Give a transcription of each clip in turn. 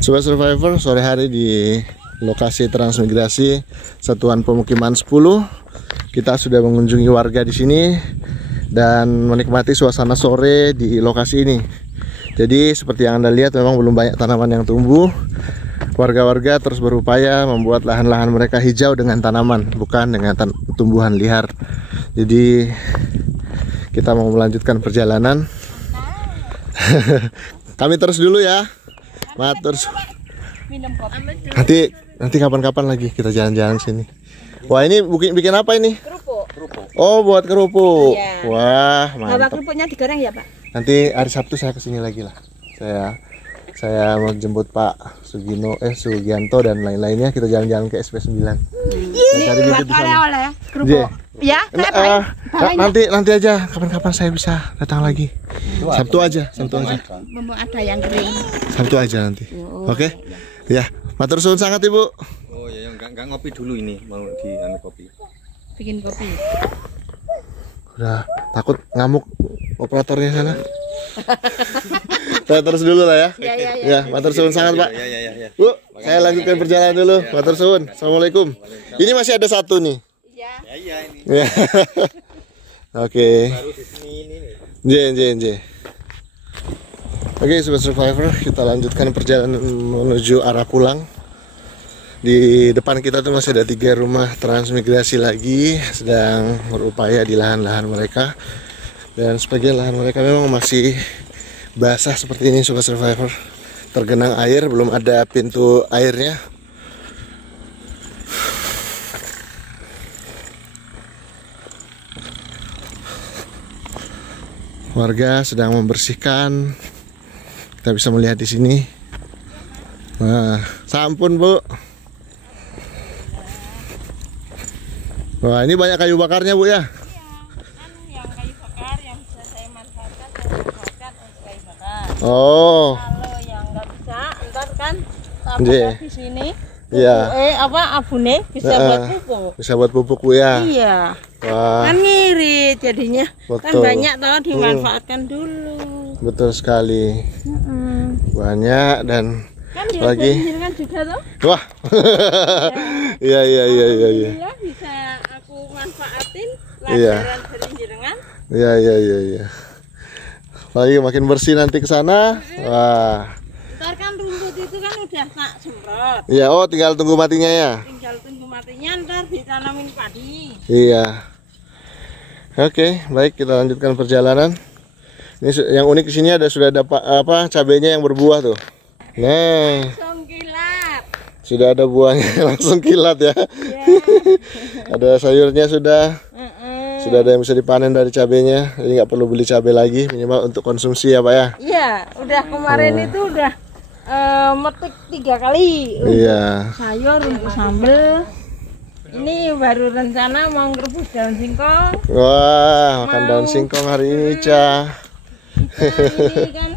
Sobat Survivor, sore hari di lokasi transmigrasi Satuan Pemukiman 10, kita sudah mengunjungi warga di sini dan menikmati suasana sore di lokasi ini. Jadi seperti yang Anda lihat, memang belum banyak tanaman yang tumbuh. Warga-warga terus berupaya membuat lahan-lahan mereka hijau dengan tanaman, bukan dengan tumbuhan liar. Jadi kita mau melanjutkan perjalanan. Kami terus dulu ya. Matur. Nanti kapan-kapan lagi kita jalan-jalan sini. Wah, ini bikin apa ini? Kerupuk. Oh, buat kerupuk. Iya. Wah, mantap. Kerupuknya digoreng ya, Pak? Nanti hari Sabtu saya kesini lagi lah. Saya mau jemput Pak Sugianto dan lain-lainnya, kita jalan-jalan ke SP9. Ini buat oleh-oleh kerupuk. Ya, nanti aja, kapan-kapan saya bisa datang lagi. Sabtu aja. Mumpung ada yang kering. Sabtu aja nanti. Oke? Ya, matur suwun sangat Ibu. Oh ya, enggak ngopi dulu ini, mau kopi. Bikin kopi. Udah takut ngamuk operatornya sana. Saya terus dulu lah ya. Ya, matur suwun sangat Pak. Ya. Bu, saya lanjutkan perjalanan dulu. Matur suwun. Assalamualaikum. Ini masih ada satu nih. Iya ini. Ya. Oke. Baru di sini ini. J. Oke, Sobat Survivor, kita lanjutkan perjalanan menuju arah pulang. Di depan kita tuh masih ada 3 rumah transmigrasi lagi sedang berupaya di lahan-lahan mereka. Dan sebagian lahan mereka memang masih basah seperti ini, Sobat Survivor. Tergenang air, belum ada pintu airnya. Warga sedang membersihkan. Kita bisa melihat di sini. Nah, sampun Bu. Wah, ini banyak kayu bakarnya Bu ya. Yang kayu bakar yang bisa saya manfaatkan, saya manfaatkan untuk kayu bakar. Oh. Kalau yang nggak bisa, ntar kan tambah di sini. Iya. Abune bisa buat pupuk. Bisa buat pupuk Bu ya. Iya. Wah. Kan ngirit jadinya. Kan Betul. banyak toh dimanfaatkan dulu. Betul sekali. Banyak dan Kan lagi. kan juga toh. Wah. Iya. Alhamdulillah bisa aku manfaatin pelajaran dari jenengan. Iya. Lagi makin bersih nanti ke sana. Wah. Ntar kan rumput itu kan udah tak semprot. Iya, oh tinggal tunggu matinya ya. Tinggal tunggu matinya, ntar ditanamin padi. Iya. Oke, baik, kita lanjutkan perjalanan. Ini yang unik di sini sudah ada cabenya yang berbuah tuh. Nah, Langsung kilat. sudah ada buahnya langsung kilat ya. Ada sayurnya sudah ada yang bisa dipanen dari cabenya. Jadi nggak perlu beli cabai lagi, minimal untuk konsumsi ya Pak ya. Iya, udah kemarin itu udah metik 3 kali. Iya. Sayur untuk sambel. Ini baru rencana mau ngerebus daun singkong. Wah, makan daun singkong hari ini Ica. Ini kan.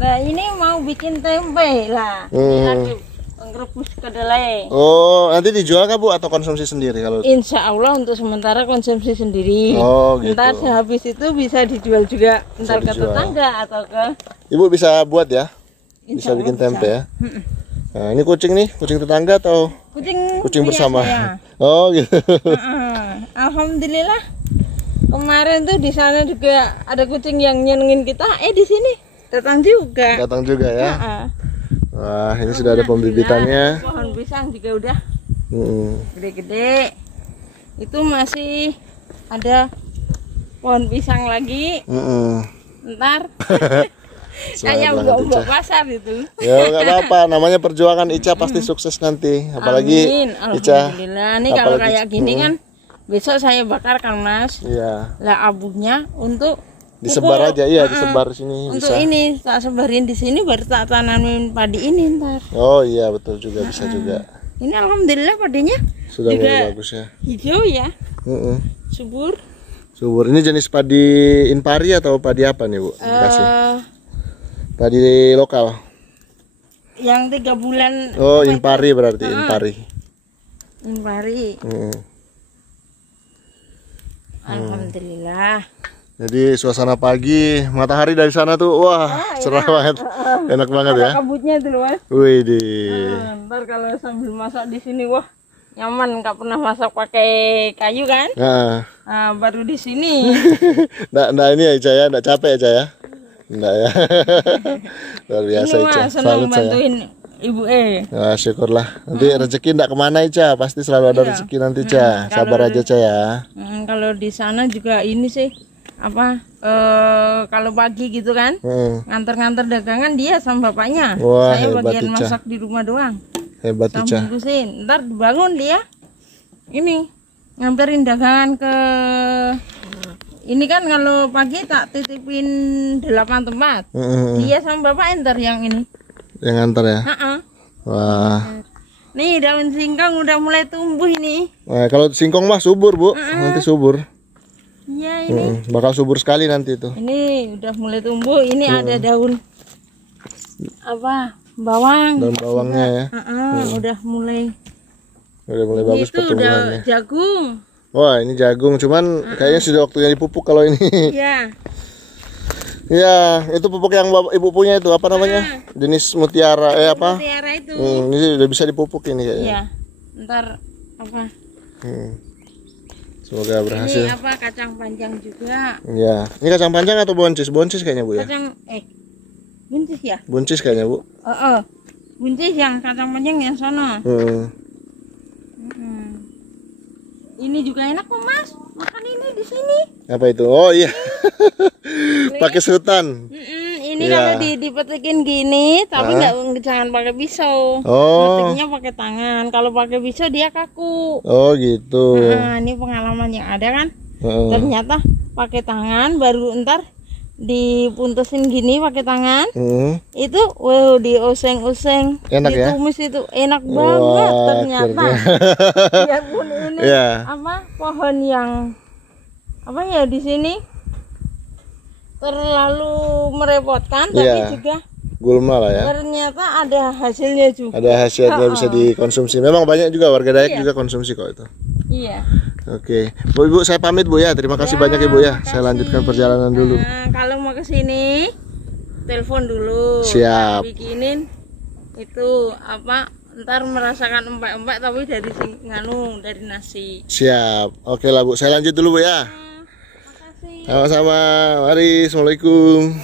Nah, ini mau bikin tempe lah. Ini lagi ngerebus kedelai. Oh, nanti dijual kah Bu atau konsumsi sendiri kalau? Insya Allah untuk sementara konsumsi sendiri. Oh, gitu. Ntar habis itu bisa dijual juga. Ntar ke tetangga atau ke. Ibu bisa buat ya? Bisa Insya bikin Allah tempe bisa. ya? Nah, ini kucing nih, kucing tetangga atau Kucing punya bersama? saya. Oh, gitu. Alhamdulillah. Kemarin tuh di sana juga ada kucing yang nyenengin kita. Di sini datang juga. Datang juga ya. Heeh. Wah, ini sudah ada pembibitannya. Pohon pisang juga udah gede-gede. Itu masih ada pohon pisang lagi. Ntar kayak mbok pasar itu. Ya nggak apa-apa, namanya perjuangan. Ica pasti sukses nanti. Apalagi Amin. Ica. Alhamdulillah. Nih kalau kayak gini kan besok saya bakar Kang Mas. Iya. Lah abunya untuk Disebar pupuk. aja, iya disebar sini Untuk bisa. ini tak sebarin di sini baru tak tanamin padi ini ntar. Oh iya betul juga, bisa juga. Ini alhamdulillah padinya Sudah juga mulai bagus ya. hijau ya. Subur. Subur. Ini jenis padi Inpari atau padi apa nih Bu? Dikasih. Padi lokal. Yang 3 bulan. Oh Inpari berarti Inpari. Inpari. Alhamdulillah. Jadi suasana pagi, matahari dari sana tuh, wah cerah banget, enak banget ya. Kabutnya itu Mas. Wih di. Ntar kalau sambil masak di sini, wah nyaman. Nggak pernah masak pakai kayu kan? Nah, Baru di sini. nggak ini ya Ica ya, nggak capek ya Ica ya? Nggak ya. Luar biasa Ini Ica, Mas, senang salut saya. bantuin Ibu Nah, syukurlah. Nanti rezeki nggak kemana Ica, pasti selalu ada rezeki nanti Ica. Sabar aja Ica ya. Kalau di sana juga ini sih apa? Kalau pagi gitu kan, nganter-nganter dagangan dia sama bapaknya. Wah, Saya hebat, bagian Ica. masak di rumah doang. Hebat Sama Ica. bungkusin. Ntar dibangun dia. Ini nganterin dagangan ke ini kan kalau pagi tak titipin 8 tempat. Dia sama bapak ntar yang ini. Yang nganter ya. Wah. Nih daun singkong udah mulai tumbuh ini. Nah, kalau singkong mah subur Bu, nanti subur. Iya ini. Bakal subur sekali nanti itu. Ini udah mulai tumbuh. Ini ada daun apa? Bawang. Daun bawangnya ya. Udah mulai. Udah mulai bagus Itu udah pertumbuhannya. jagung. Wah, ini jagung, cuman kayaknya sudah waktunya dipupuk kalau ini. Iya. Ya, itu pupuk yang ibu punya itu apa namanya? Jenis mutiara apa? Mutiara itu. Ini udah bisa dipupuk ini kayaknya. Iya. Ntar apa? Semoga berhasil. Ini apa kacang panjang juga. Ya, ini kacang panjang atau boncis? Boncis kayaknya Bu ya. Kacang buncis ya? Buncis kayaknya Bu. Buncis yang kacang panjang yang sono. Ini juga enak kok Mas. Makan ini di sini. Apa itu? Oh iya. Pakai sedotan. Ini kalau dipetikin gini, tapi jangan pakai pisau. Metiknya pakai tangan. Kalau pakai pisau dia kaku. Oh gitu. Nah, ini pengalaman yang ada kan. Ternyata pakai tangan baru ntar dipuntusin gini pakai tangan. Itu wow dioseng-oseng. Enak ya? Ditumis itu enak banget ternyata. Biarpun ini apa pohon yang apa ya di sini terlalu merepotkan, tapi juga gulma lah ya. ternyata ada hasilnya juga. Ada hasilnya bisa dikonsumsi. Memang banyak juga warga Dayak juga konsumsi kok itu. Iya. Oke, Bu Ibu saya pamit Bu ya. Terima kasih banyak Ibu ya. Saya lanjutkan perjalanan dulu. Nah, kalau mau ke sini telepon dulu. Siap. Bikinin itu apa? Ntar merasakan empek-empek tapi dari nasi. Siap. Oke lah Bu, saya lanjut dulu Bu ya. Makasih. Sama-sama. Mari, Assalamualaikum.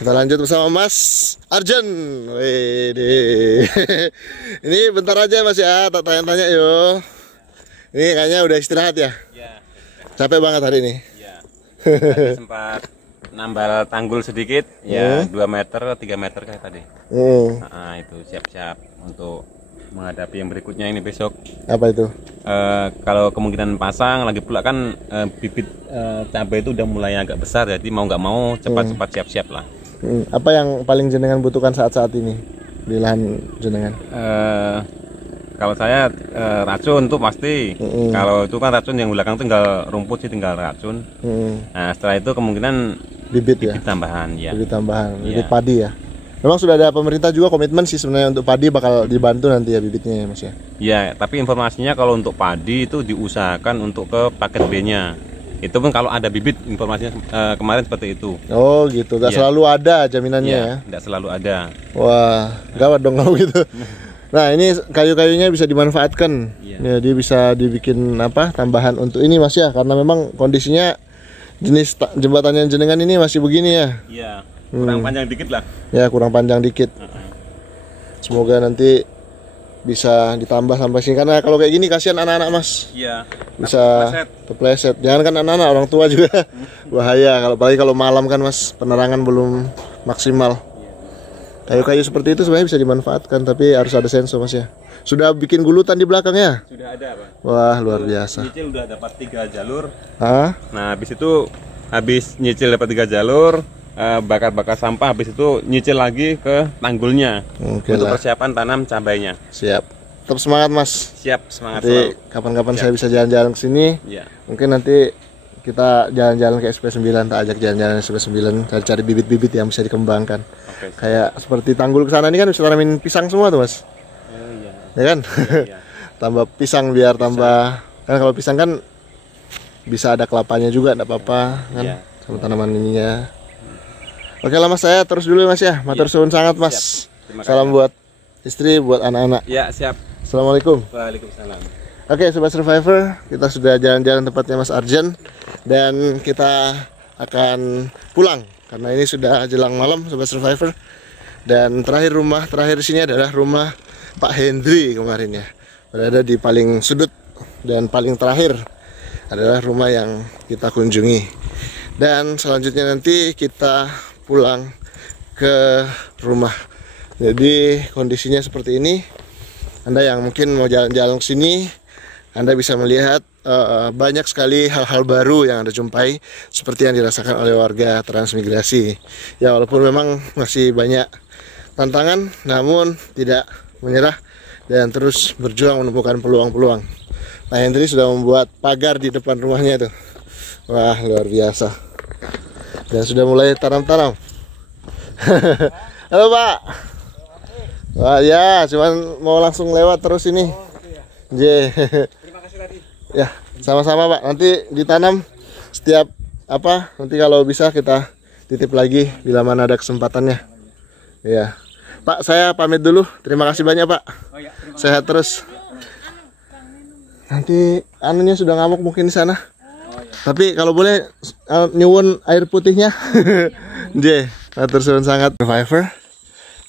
Kita lanjut bersama Mas Arjen. Wede. Ini bentar aja Mas ya, tak tanya-tanya yo. Ini kayaknya udah istirahat ya? Iya. Capek banget hari ini? Iya. Tadi sempat nambal tanggul sedikit, ya 2 meter, 3 meter kayak tadi. Nah, itu siap-siap untuk menghadapi yang berikutnya ini besok. Apa itu? Kalau kemungkinan pasang, lagi pula kan bibit cabai itu udah mulai agak besar, jadi mau nggak mau cepat-cepat siap-siap lah. Apa yang paling jenengan butuhkan saat-saat ini di lahan jenengan? Kalau saya racun tuh pasti. Kalau itu kan racun yang belakang tinggal rumput sih, tinggal racun. Nah setelah itu kemungkinan bibit ya? Bibit tambahan ya. Bibit tambahan, bibit padi ya? Memang sudah ada pemerintah juga komitmen sih sebenarnya untuk padi bakal dibantu nanti ya bibitnya ya Mas ya? Iya, tapi informasinya kalau untuk padi itu diusahakan untuk ke paket B-nya. Itu pun kalau ada bibit, informasinya kemarin seperti itu. Oh gitu, gak selalu ada jaminannya ya? Tidak selalu ada. Wah, gawat dong kalau gitu. Nah ini kayu-kayunya bisa dimanfaatkan. Ya, dia bisa dibikin apa tambahan untuk ini Mas ya, karena memang kondisinya jenis jembatannya jenengan ini masih begini ya. Iya, kurang panjang dikit lah. Ya kurang panjang dikit. Semoga nanti bisa ditambah sampai sini, karena kalau kayak gini kasihan anak-anak Mas. Iya. Bisa kepleset. Jangan kan anak-anak, orang tua juga bahaya. Kalau apalagi kalau malam kan Mas, penerangan belum maksimal. Kayu-kayu seperti itu sebenarnya bisa dimanfaatkan, tapi harus ada sensor Mas ya. Sudah bikin gulutan di belakangnya? Sudah ada Pak. Wah luar biasa. Nyicil udah dapat 3 jalur. Nah habis itu nyicil dapat 3 jalur, bakar-bakar sampah, habis itu nyicil lagi ke tanggulnya untuk persiapan tanam cabainya. Siap. Tetap semangat Mas. Siap, semangat. Nanti kapan-kapan saya bisa jalan-jalan ke sini. Ya. Mungkin nanti kita jalan-jalan ke SP9, tak ajak jalan-jalan SP9, cari bibit-bibit yang bisa dikembangkan. Kayak seperti tanggul ke sana ini kan bisa tanamin pisang semua tuh Mas. Ya kan? Tambah pisang biar tambah, kan kalau pisang kan bisa ada kelapanya juga, enggak apa-apa kan, Iya. sama tanaman ininya. Oke lah Mas, saya terus dulu Mas ya. Matur suwun sangat Mas. Terima kasih. Salam buat istri, buat anak-anak. Ya, siap. Assalamualaikum. Waalaikumsalam. Oke Sobat Survivor, kita sudah jalan-jalan tempatnya Mas Arjen, dan kita akan pulang karena ini sudah jelang malam Sobat Survivor. Dan rumah terakhir di sini adalah rumah Pak Hendri kemarin ya, berada di paling sudut, dan paling terakhir adalah rumah yang kita kunjungi. Dan selanjutnya nanti kita pulang ke rumah. Jadi kondisinya seperti ini. Anda yang mungkin mau jalan-jalan ke sini, Anda bisa melihat banyak sekali hal-hal baru yang Anda jumpai, seperti yang dirasakan oleh warga transmigrasi. Ya, walaupun memang masih banyak tantangan, namun tidak menyerah dan terus berjuang menemukan peluang-peluang. Pak Hendri sudah membuat pagar di depan rumahnya tuh. Wah, luar biasa. Dan sudah mulai tanam-tanam. Halo Pak. Wah ya, cuman mau langsung lewat terus ini. Terima kasih tadi. Ya, sama-sama Pak. Nanti ditanam setiap nanti kalau bisa kita titip lagi bila mana ada kesempatannya. Ya. Pak, saya pamit dulu. Terima kasih banyak Pak. Sehat terus. Nanti anunya sudah ngamuk mungkin di sana. Tapi kalau boleh nyuwun air putihnya. Matur suwun sangat. Survivor.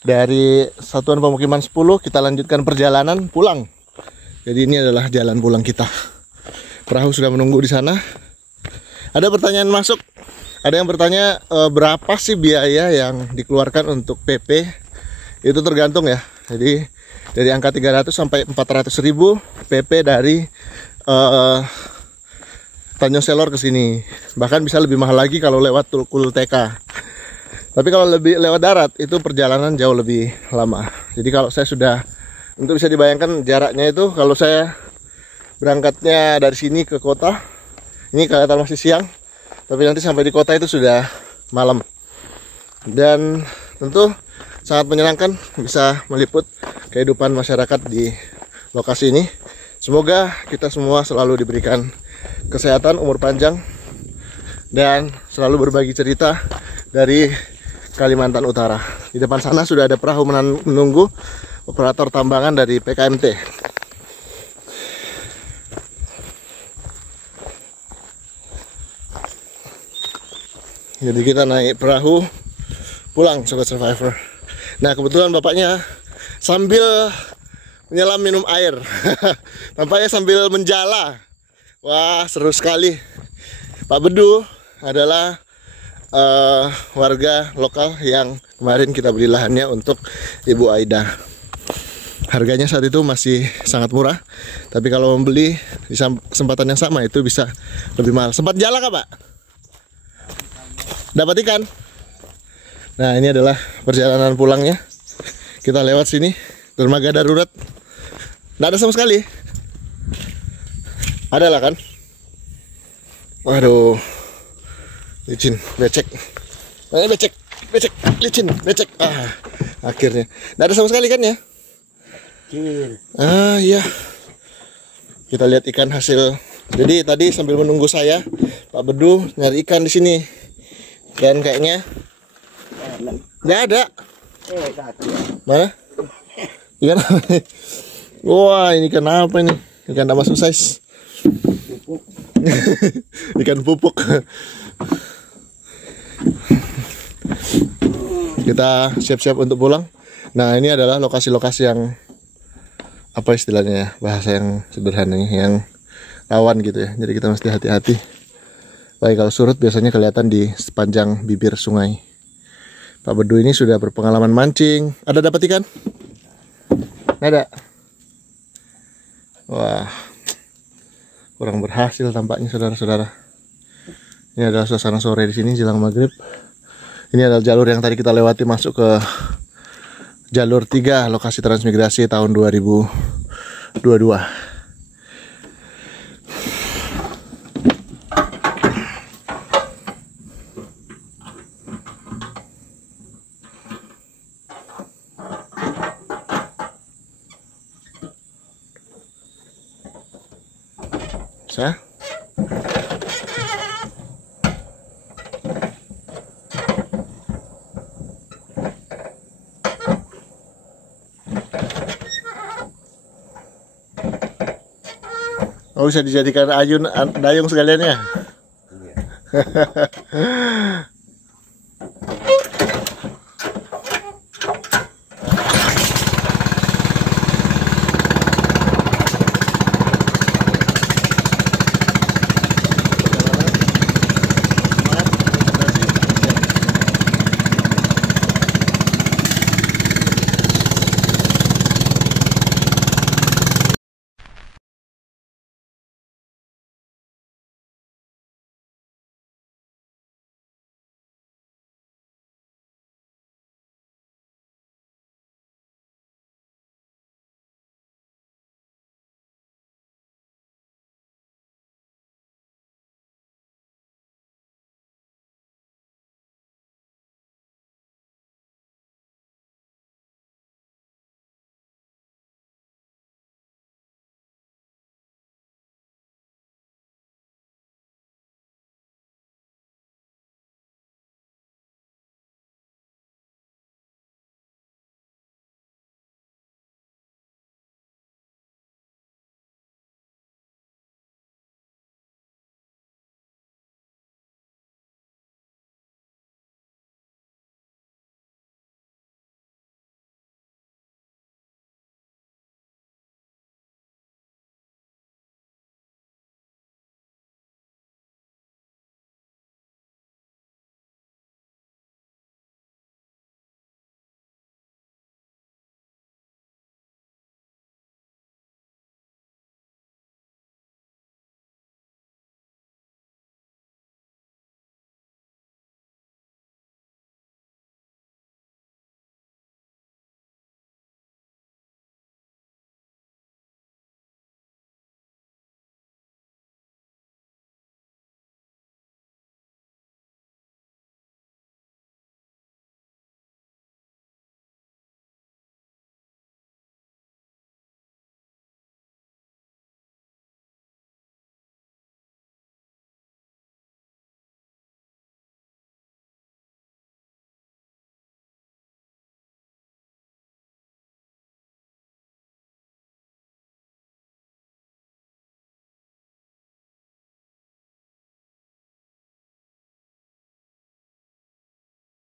Dari Satuan Pemukiman 10 kita lanjutkan perjalanan pulang. Jadi ini adalah jalan pulang kita. Perahu sudah menunggu di sana. Ada pertanyaan masuk. Ada yang bertanya berapa sih biaya yang dikeluarkan untuk PP? Itu tergantung ya. Jadi dari angka 300 sampai 400 ribu PP dari Tanjung Selor ke sini. Bahkan bisa lebih mahal lagi kalau lewat Tulkul TK. Tapi kalau lebih lewat darat itu perjalanan jauh lebih lama. Jadi kalau saya sudah, untuk bisa dibayangkan jaraknya itu, kalau saya berangkatnya dari sini ke kota, ini kelihatan masih siang, tapi nanti sampai di kota itu sudah malam. Dan tentu sangat menyenangkan bisa meliput kehidupan masyarakat di lokasi ini. Semoga kita semua selalu diberikan kesehatan, umur panjang, dan selalu berbagi cerita dari Kalimantan Utara. Di depan sana sudah ada perahu menunggu operator tambangan dari PKMT. Jadi kita naik perahu pulang Sobat Survivor. Nah, kebetulan bapaknya sambil menyelam minum air. Tampaknya sambil menjala. Wah, seru sekali. Pak Bedu adalah warga lokal yang kemarin kita beli lahannya untuk Ibu Aida. Harganya saat itu masih sangat murah, tapi kalau membeli di kesempatan yang sama itu bisa lebih mahal. Sempat jala kah Pak? Dapat ikan? Nah, ini adalah perjalanan pulangnya. Kita lewat sini, dermaga darurat. Nggak ada sama sekali. Ada lah kan? Waduh, licin, becek. Becek, licin, becek. Akhirnya. Nggak ada sama sekali kan ya? Iya. Kita lihat ikan hasil. Jadi tadi sambil menunggu saya, Pak Bedu nyari ikan di sini. Dan kayaknya nggak ada. Mana? Ikan apa? Wah, ini ikan apa ini? Ikan tak masuk size. Ikan pupuk. Kita siap-siap untuk pulang. Nah, ini adalah lokasi-lokasi yang apa istilahnya ya, bahasa yang sederhananya, yang rawan gitu ya. Jadi kita mesti hati-hati. Baik, kalau surut biasanya kelihatan di sepanjang bibir sungai. Pak Bedu ini sudah berpengalaman mancing. Ada dapat ikan? Ada. Wah, kurang berhasil tampaknya saudara-saudara. Ini adalah suasana sore di sini jelang maghrib. Ini adalah jalur yang tadi kita lewati masuk ke jalur 3 lokasi transmigrasi tahun 2022. Bisa? Oh, bisa dijadikan ayun dayung sekalian ya?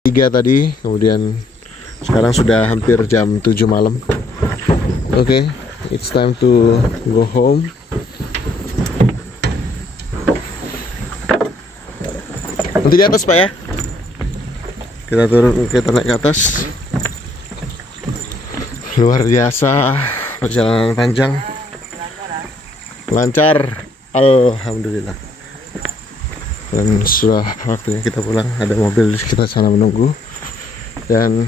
Tiga tadi, kemudian sekarang sudah hampir jam 7 malam. Oke, it's time to go home. Nanti di atas Pak ya. Kita turun, kita naik ke atas. Luar biasa, perjalanan panjang, lancar, alhamdulillah. Dan sudah waktunya kita pulang. Ada mobil kita sana menunggu. Dan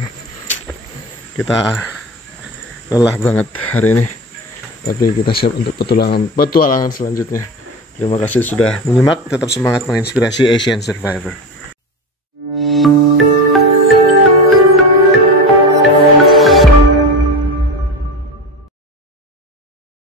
kita lelah banget hari ini. Tapi kita siap untuk petualangan selanjutnya. Terima kasih sudah menyimak. Tetap semangat menginspirasi Asian Survivor.